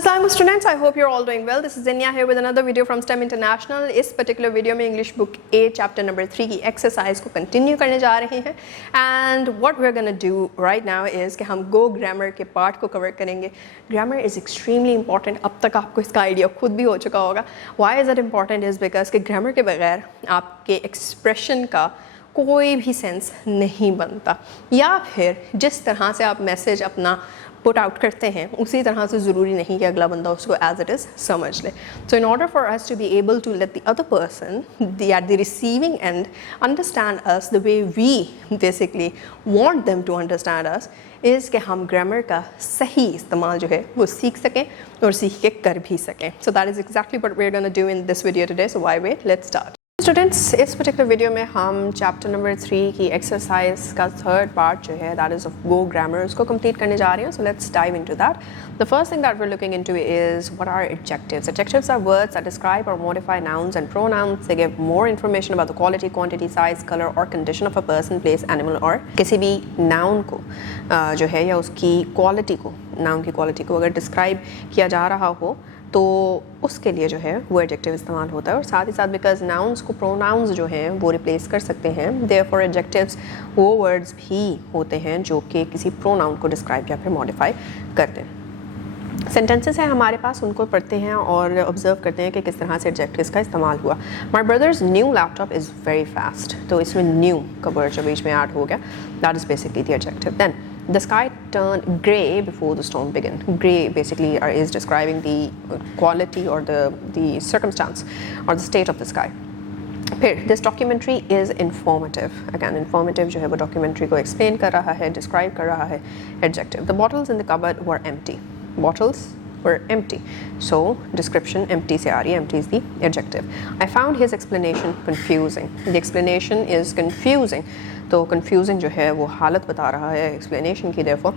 Assalamu students, I hope you're all doing well. This is Zinia here with another video from STEM International. इस particular video में English book A chapter number 3 की exercise को continue करने जा रहे हैं. And what we're gonna do right now is कि हम Go Grammar के part को cover करेंगे. Grammar is extremely important. अब तक आपको इसका idea खुद भी हो चुका होगा. Why is it important is because कि grammar के बगैर आपके expression का कोई भी सेंस नहीं बनता, या फिर जिस तरह से आप मैसेज अपना पुट आउट करते हैं उसी तरह से ज़रूरी नहीं कि अगला बंदा उसको एज इट इज़ समझ ले. So in order for us to be able to let the other person at the receiving end understand us the way we basically want them to understand us is कि हम grammar का सही इस्तेमाल जो है वो सीख सकें और सीख के कर भी सकें. So that is exactly what we are gonna do in this video today. So why wait, let's start. Students, इस पर्टिकुलर वीडियो में हम चैप्टर नंबर 3 की एक्सरसाइज का थर्ड पार्ट जो है that is of go grammar उसको complete करने जा रहे हैं. So let's dive into that. The first thing that we are looking into is what are adjectives. Adjectives are words that describe और modify nouns and pronouns. They give more information about the quality, quantity, size, colour और condition of a person, place, animal. और किसी भी noun को जो है या उसकी क्वालिटी को, नाउन की क्वालिटी को अगर डिस्क्राइब किया जा रहा हो तो उसके लिए जो है वो एडजेक्टिव इस्तेमाल होता है. और साथ ही साथ बिकॉज नाउन्स को प्रोनाउंस जो हैं वो रिप्लेस कर सकते हैं, देयरफॉर एडजेक्टिव्स वो वर्ड्स भी होते हैं जो कि किसी प्रोनाउन को डिस्क्राइब या फिर मॉडिफाई करते हैं. सेंटेंसेस हैं हमारे पास, उनको पढ़ते हैं और ऑब्जर्व करते हैं कि किस तरह से एडजेक्टिव्स का इस्तेमाल हुआ. My brother's new laptop is very fast. तो इसमें न्यू का वर्ड जो बीच में ऐड हो गया, that is basically the adjective. Then the sky turned grey before the storm began. Grey basically is describing the quality or the circumstance or the state of the sky. फिर this documentary is informative. Again, informative जो है वो documentary को explain कर रहा है, describe कर रहा है. Adjective. The bottles in the cupboard were empty. Bottles were empty. So description empty से आ रही है. Empty is the adjective. I found his explanation confusing. The explanation is confusing. तो confusing जो है वो हालत बता रहा है explanation की, therefore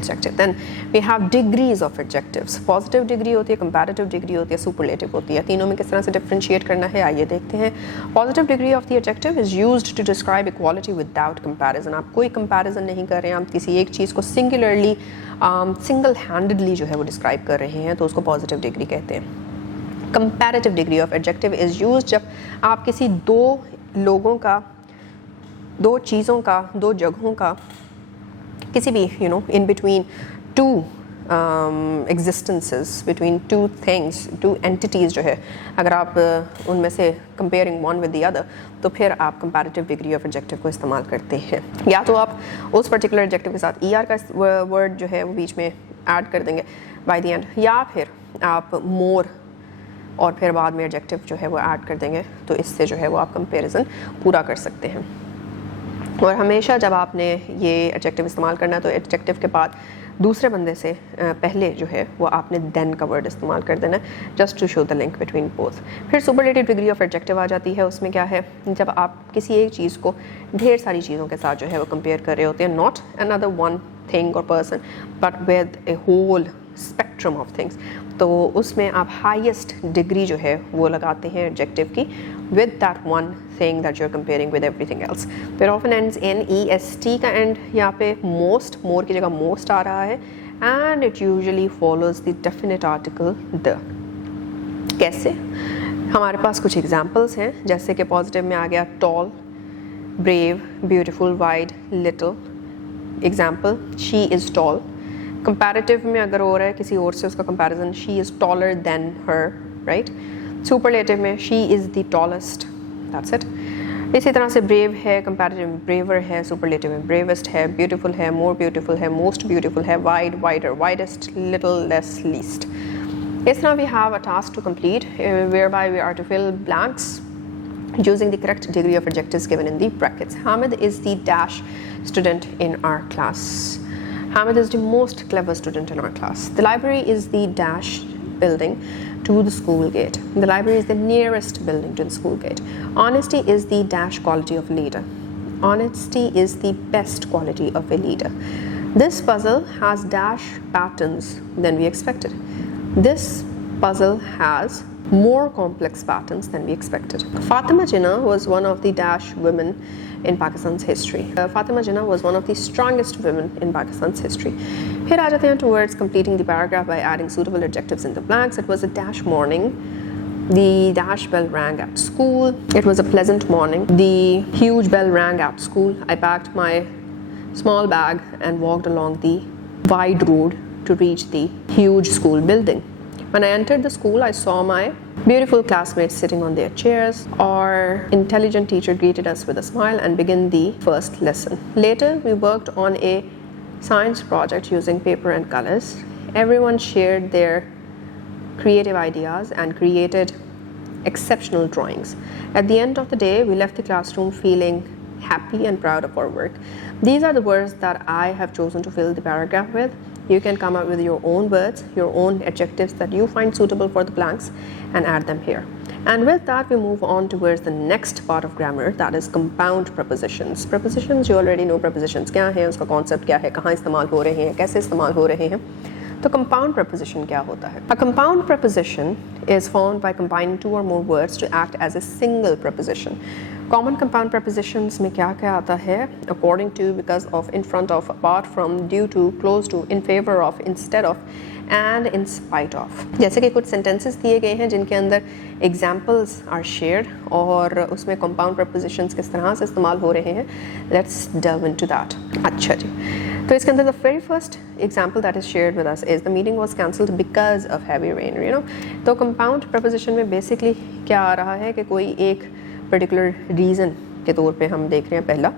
adjective. Then we have degrees of adjectives. Positive degree होती है, comparative degree होती है, superlative होती है. तीनों में किस तरह से differentiate करना है आइए देखते हैं. Positive degree of the adjective is used to describe equality without comparison. आप कोई comparison नहीं कर रहे हैं, आप किसी एक चीज़ को singularly single handedly जो है वो describe कर रहे हैं, तो उसको positive degree कहते हैं. Comparative degree of adjective is used जब आप किसी दो लोगों का, दो चीज़ों का, दो जगहों का, किसी भी in between two existences, between two things, two entities जो है, अगर आप उनमें से comparing one with the other तो फिर आप comparative degree of adjective को इस्तेमाल करते हैं. या तो आप उस particular adjective के साथ er का word जो है वो बीच में add कर देंगे by the end, या फिर आप more और फिर बाद में adjective जो है वो add कर देंगे. तो इससे जो है वो आप comparison पूरा कर सकते हैं. और हमेशा जब आपने ये एडजेक्टिव इस्तेमाल करना है तो एडजेक्टिव के बाद दूसरे बंदे से पहले जो है वो आपने देन का वर्ड इस्तेमाल कर देना है, just to show the link between both. फिर सुपरलेटिव डिग्री ऑफ एडजेक्टिव आ जाती है. उसमें क्या है, जब आप किसी एक चीज़ को ढेर सारी चीज़ों के साथ जो है वो कंपेयर कर रहे होते हैं, नॉट अनदर वन थिंग और person but with a whole spectrum of things, तो उसमें आप हाईएस्ट डिग्री जो है वो लगाते हैं एडजेक्टिव की with that one thing that you are comparing with everything else. फिर ऑफन एंड्स इन EST का एंड यहाँ पे मोस्ट, मोर की जगह मोस्ट आ रहा है, and it usually follows the definite article the. कैसे? हमारे पास कुछ एग्जांपल्स हैं, जैसे कि पॉजिटिव में आ गया tall, brave, beautiful, wide, little. Example, she is tall. Comparative में अगर हो रहा है किसी और से उसका comparison, she is taller than her, right. Superlative में she is the tallest, that's it. इसी तरह से ब्रेव है, कंपैरेटिव में ब्रेवर है, सुपरलेटिव में ब्रेवेस्ट है, ब्यूटीफुल है, मोर ब्यूटीफुल है, मोस्ट ब्यूटीफुल है, wide, wider, widest, little, less, least. इस तरह we have a task to complete whereby we are to fill blanks using the correct degree of adjectives given in the brackets. Hamid is the dash student in our class. Hamid is the most clever student in our class. The library is the dash building to the school gate. The library is the nearest building to the school gate. Honesty is the dash quality of a leader. Honesty is the best quality of a leader. This puzzle has dash patterns than we expected. This puzzle has more complex patterns than we expected. Fatima Jinnah was one of the dash women in Pakistan's history. Fatima Jinnah was one of the strongest women in Pakistan's history. फिर आ जाते हैं towards completing the paragraph by adding suitable adjectives in the blanks. It was a dash morning. The dash bell rang at school. It was a pleasant morning. The huge bell rang at school. I packed my small bag and walked along the wide road to reach the huge school building. When I entered the school, I saw my beautiful classmates sitting on their chairs. Our intelligent teacher greeted us with a smile and began the first lesson. Later, we worked on a science project using paper and colors. Everyone shared their creative ideas and created exceptional drawings. At the end of the day, we left the classroom feeling happy and proud of our work. These are the words that I have chosen to fill the paragraph with. You can come up with your own words, your own adjectives that you find suitable for the blanks and add them here. And with that, we move on towards the next part of grammar, that is compound prepositions. Prepositions, you already know prepositions क्या हैं, उसका concept क्या है, कहाँ इस्तेमाल हो रहे हैं, कैसे इस्तेमाल हो रहे हैं. तो compound preposition क्या होता है? A compound preposition is formed by combining two or more words to act as a single preposition. Common compound prepositions में क्या क्या आता है? According to, because of, in front of, apart from, due to, close to, in favor of, instead of, and in spite of. जैसे कि कुछ sentences दिए गए हैं जिनके अंदर examples are shared और उसमें compound prepositions किस तरह से इस्तेमाल हो रहे हैं. Let's delve into that. अच्छा जी. तो इसके अंदर the very first example that is shared with us is the meeting was cancelled because of heavy rain. You know, तो compound preposition में basically क्या आ रहा है कि कोई एक particular reason के तौर पे हम देख रहे हैं. पहला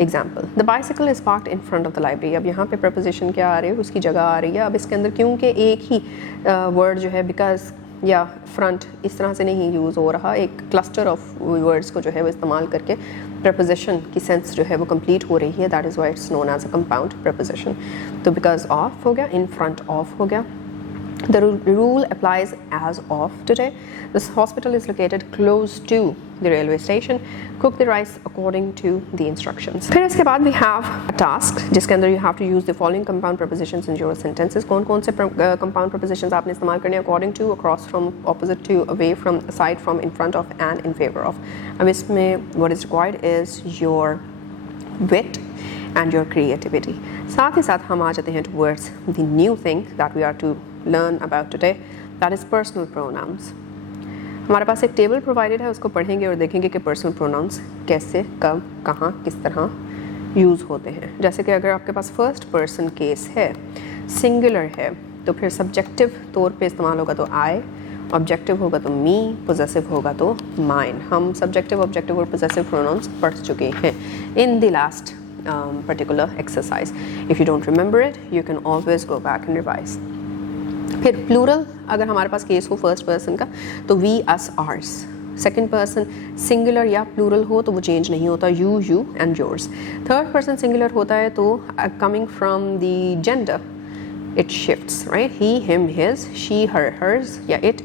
example, the bicycle is parked in front of the library. अब यहाँ पे प्रपोजिशन क्या आ रही है, उसकी जगह आ रही है. अब इसके अंदर क्योंकि एक ही वर्ड जो है बिकॉज या फ्रंट इस तरह से नहीं यूज़ हो रहा, एक क्लस्टर ऑफ वर्ड्स को जो है वो इस्तेमाल करके प्रपोजिशन की सेंस जो है वो कंप्लीट हो रही है. That is why it's known as a compound preposition. तो बिकॉज ऑफ हो गया, इन फ्रंट ऑफ हो गया. The rule applies as of today. This hospital is located close to the railway station. Cook the rice according to the instructions. फिर इसके बाद we have a task जिसके अंदर you have to use the following compound prepositions in your sentences. कौन कौन से compound prepositions आपने इस्तेमाल करने हैं? According to, across from, opposite to, away from, aside from, in front of, and in favor of. अब इसमें what is required is your wit and your creativity. साथ ही साथ हम आ जाते हैं towards the new thing that we are to learn about today, that is personal pronouns. हमारे पास एक table provided है, उसको पढ़ेंगे और देखेंगे कि पर्सनल प्रोनाउंस कैसे, कब, कहाँ, किस तरह यूज़ होते हैं. जैसे कि अगर आपके पास फर्स्ट पर्सन केस है, सिंगुलर है, तो फिर सब्जेक्टिव तौर पे इस्तेमाल होगा तो आई, ऑब्जेक्टिव होगा तो मी, पोजेसिव होगा तो माइन. हम सब्जेक्टिव, ऑब्जेक्टिव और पोजेसिव प्रोनाउंस पढ़ चुके हैं in the last particular exercise. If you don't remember it, you can always go back and revise. फिर प्लूरल अगर हमारे पास केस हो फर्स्ट पर्सन का तो we, us, ours. Second person singular या प्लूरल हो तो वो चेंज नहीं होता, you, you and yours. Third person singular होता है तो coming from the gender it shifts, right? He, him, his, she, her, hers या it,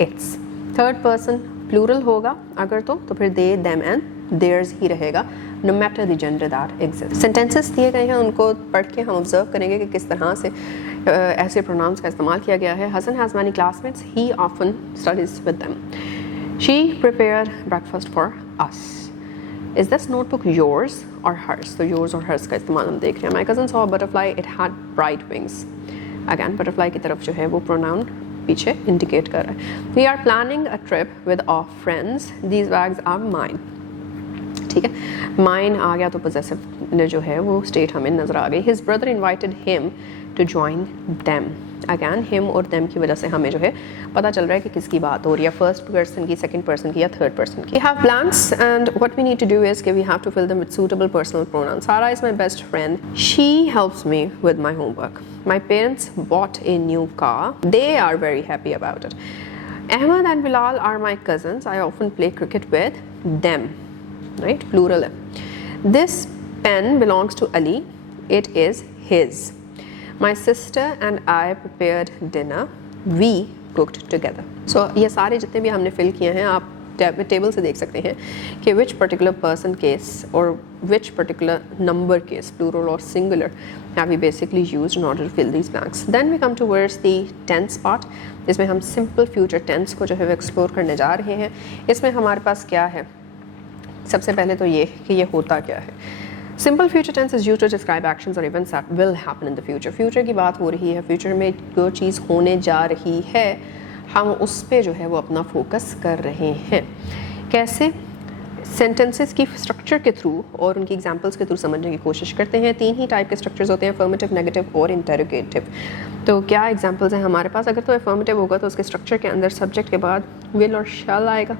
its. Third person plural होगा अगर तो फिर दे, देम एंड देयर्स ही रहेगा, no matter the gender that exists. Sentences दिए गए हैं, उनको पढ़ के हम ऑब्जर्व करेंगे कि किस तरह से ऐसे प्रोनाउंस का इस्तेमाल किया गया है. Hassan has many classmates. He often studies with them. She prepared breakfast for us. Is this notebook yours or hers? तो yours और hers का इस्तेमाल हम देख रहे हैं. My cousin saw a butterfly. It had bright wings. Again, butterfly की तरफ जो है वो pronoun पीछे indicate कर रहा है. We are planning a trip with our friends. These bags are mine. ठीक है, माइन आ गया तो पोजेसिव ने जो है वो स्टेट हमें नज़र आ गई. His brother invited him to join them. Again him और देम की वजह से हमें जो है पता चल रहा है कि किसकी बात हो रही है, फर्स्ट पर्सन की, सेकंड पर्सन की या थर्ड पर्सन की. We have blanks and what we need to do is कि we have to fill them with suitable personal pronouns. Sarah is my best friend. She helps me with my homework. My parents bought a new car. They are very happy about it. Ahmed and Bilal are my cousins. I often play cricket with them. Right, plural. This pen belongs to Ali. It is his. My sister and I prepared dinner. We cooked together. So ये सारे जितने भी हमने fill किए हैं आप table से देख सकते हैं कि विच पर्टिकुलर पर्सन केस और which particular number case, plural और singular, have we basically used in order to fill these blanks. Then we come towards the tense part, जिसमें हम सिंपल फ्यूचर टेंस को जो है वो एक्सप्लोर करने जा रहे हैं. इसमें हमारे पास क्या है, सबसे पहले तो ये कि ये होता क्या है. Simple future tense is used to describe actions और events that will happen in the future. Future की बात हो रही है, फ्यूचर में जो चीज़ होने जा रही है हम उस पे जो है वो अपना फोकस कर रहे हैं. कैसे? सेंटेंसेस की स्ट्रक्चर के थ्रू और उनकी एग्जांपल्स के थ्रू समझने की कोशिश करते हैं. 3 ही टाइप के स्ट्रक्चर्स होते हैं, अफर्मेटिव, नेगेटिव और इंटेरोगेटिव. तो क्या एग्जांपल्स हैं हमारे पास? अगर तो अफर्मेटिव होगा तो उसके स्ट्रक्चर के अंदर सब्जेक्ट के बाद विल और शैल आएगा,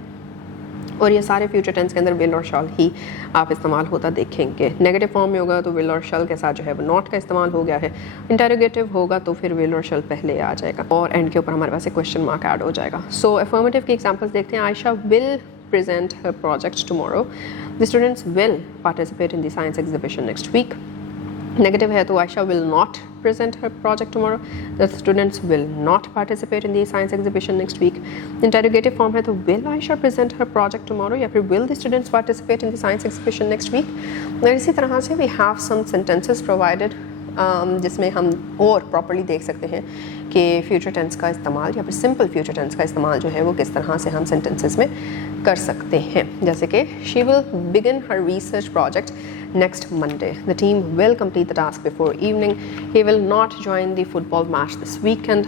और ये सारे फ्यूचर टेंस के अंदर विल और शैल ही आप इस्तेमाल होता देखेंगे. नेगेटिव फॉर्म में होगा तो विल और शैल के साथ जो है वो नॉट का इस्तेमाल हो गया है. इंटेरोगेटिव होगा तो फिर विल और शैल पहले आ जाएगा और एंड के ऊपर हमारे पास एक क्वेश्चन मार्क ऐड हो जाएगा. सो अफर्मेटिव की एग्जांपल्स देखते हैं. Ayesha will present her project tomorrow. The students will participate in the science exhibition next week. Negative है तो Aisha will not present her project tomorrow. The students will not participate in the science exhibition next week. Interrogative form है तो will Aisha present her project tomorrow या फिर will the students participate in the science exhibition next week. और इसी तरह से we have some sentences provided जिसमें हम और प्रॉपर्ली देख सकते हैं कि फ्यूचर टेंस का इस्तेमाल या फिर सिंपल फ्यूचर टेंस का इस्तेमाल जो है वो किस तरह से हम सेंटेंसेस में कर सकते हैं. जैसे कि she will begin her research project next Monday. The team will complete the task before evening. He will not join the football match this weekend.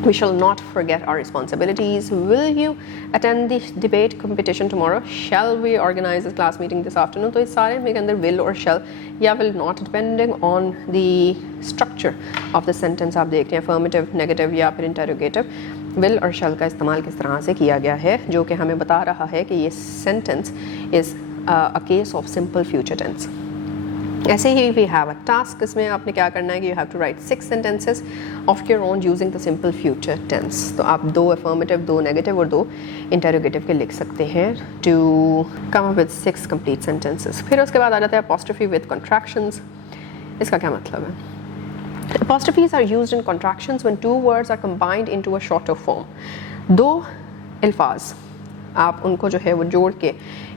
We shall not forget our responsibilities. Will you attend the debate competition tomorrow? Shall we organize a class meeting this afternoon? तो इस सारे में के अंदर will और shall या will not depending on the structure of the sentence आप देखते हैं affirmative, negative या फिर interrogative. will और shall का इस्तेमाल किस तरह से किया गया है जो कि हमें बता रहा है कि ये sentence is a case of simple future tense. ऐसे ही वी हैव अ टास्क. इसमें आपने क्या करना है कि you have to write 6 sentences of your own using the simple future tense. तो आप 2 अफर्मेटिव, 2 नेगेटिव और 2 इंटेरोगेटिव के लिख सकते हैं to come up with 6 complete sentences. फिर उसके बाद आ जाता है अपॉस्ट्रोफी विद कॉन्ट्रैक्शंस. इसका क्या मतलब है? Apostrophes are used in contractions when 2 words are combined into a shorter form. 2 अल्फाज आप उनको जो है वो जोड़ के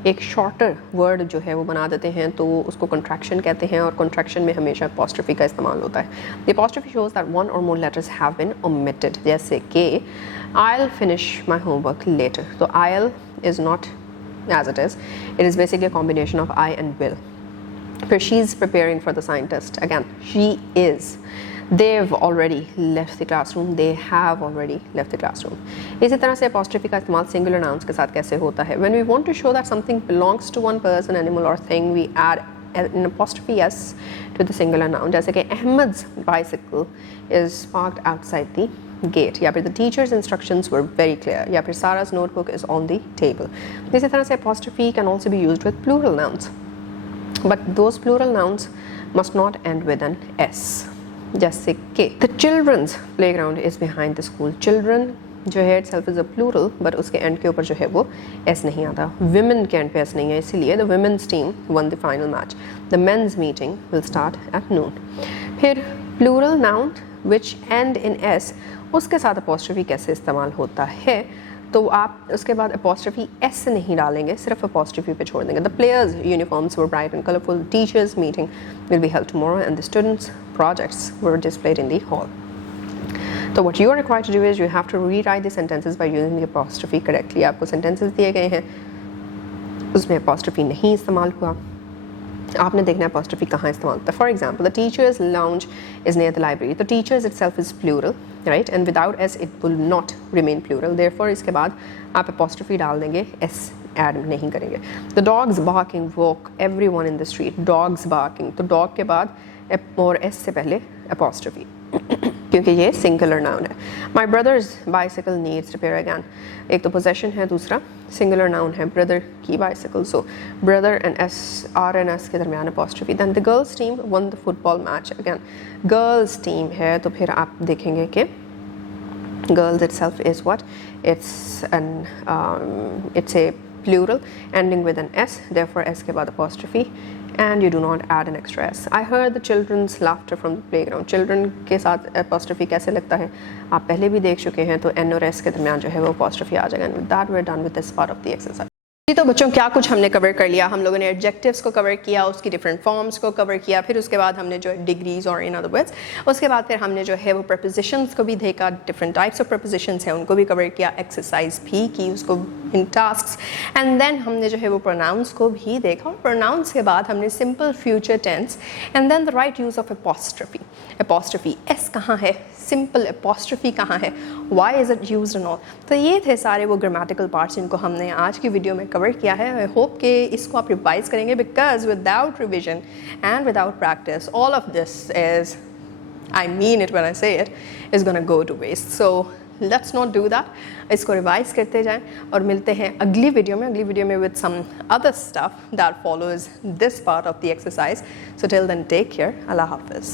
एक शॉर्टर वर्ड जो है वो बना देते हैं तो उसको कॉन्ट्रैक्शन कहते हैं, और कॉन्ट्रैक्शन में हमेशा अपॉस्ट्रोफी का इस्तेमाल होता है. The apostrophe shows that 1 or more letters have been omitted. जैसे कि I'll finish my homework later. तो I'll is not as it is. It is basically a combination of I and will. फिर she's preparing for the science test. Again, she is. They've already left the classroom. They have already left the classroom. इसी तरह से apostrophe का इस्तेमाल singular nouns के साथ कैसे होता है? When we want to show that something belongs to one person, animal or thing, we add an apostrophe s to the singular noun. जैसे कि Ahmed's bicycle is parked outside the gate. या फिर the teacher's instructions were very clear. या फिर Sarah's notebook is on the table. इसी तरह से apostrophe can also be used with plural nouns. But those plural nouns must not end with an s. जैसे कि the children's playground is behind the school. Children जो है itself is a plural, but उसके end के ऊपर जो है वो s नहीं आता. Women के end पे s नहीं है, इसीलिए the women's team won the final match. The men's meeting will start at noon. फिर plural noun which end in s, उसके साथ apostrophe कैसे इस्तेमाल होता है? तो आप उसके बाद apostrophe s नहीं डालेंगे, सिर्फ apostrophe पे छोड़ देंगे. The players' uniforms were bright and colorful. Teachers' meeting will be held tomorrow and the students' projects were displayed in the hall. So what you are required to do is you have to rewrite the sentences by using the apostrophe correctly. आपको sentences दिए गए हैं, उसमें apostrophe नहीं इस्तेमाल हुआ, आपने देखना है apostrophe कहाँ इस्तेमाल होता है. For example, the teachers' lounge is near the library. The teachers itself is plural, right? And without s it will not remain plural. Therefore, इसके बाद आप apostrophe डाल देंगे, s add नहीं करेंगे. The dogs barking woke everyone in the street. Dogs barking, तो dog के बाद और s से पहले apostrophe क्योंकि ये सिंगुलर नाउन है. My brother's bicycle needs repair again. एक तो पोजेशन है, दूसरा सिंगुलर नाउन है ब्रदर की bicycle. So brother and S, R and S के दरमियान apostrophe. Then the girls team won the football match. Again girls team है तो फिर आप देखेंगे कि girls itself is what? It's a plural ending with an s. Therefore s के बाद apostrophe and you do not add an extra s. I heard the children's laughter from the playground. Children के साथ apostrophe कैसे लगता है आप पहले भी देख चुके हैं, तो n और s के दरमियान जो है वो apostrophe आ जाएगा. And with that we're done with this part of the exercise. तो बच्चों क्या कुछ हमने कवर कर लिया. हम लोगों ने एडजेक्टिव्स को कवर किया, उसकी डिफरेंट फॉर्म्स को कवर किया, फिर उसके बाद हमने जो है डिग्रीज और इन अदर वर्ड्स, उसके बाद फिर हमने जो है वो प्रपोजिशंस को भी देखा, डिफरेंट टाइप्स ऑफ प्रपोजिशंस हैं उनको भी कवर किया, एक्सरसाइज भी की उसको इन टास्क्स, एंड देन हमने जो है वो प्रोनाउंस को भी देखा. और प्रोनाउंस के बाद हमने simple future tense and then the right use of apostrophe. Apostrophe S कहाँ है, सिंपल एपोस्ट्रफी कहाँ है, why is it used and all. तो ये थे सारे वो ग्रामेटिकल पार्ट्स जिनको हमने आज की वीडियो में कवर किया है. आई होप कि इसको आप रिवाइज करेंगे, because without revision and without practice all of this is, I mean it when I say it, is gonna go to waste. So let's not do that. इसको revise करते जाएं और मिलते हैं अगली वीडियो में with some other stuff that follows this part of the exercise. So till then take care. अल्लाह हाफिज़.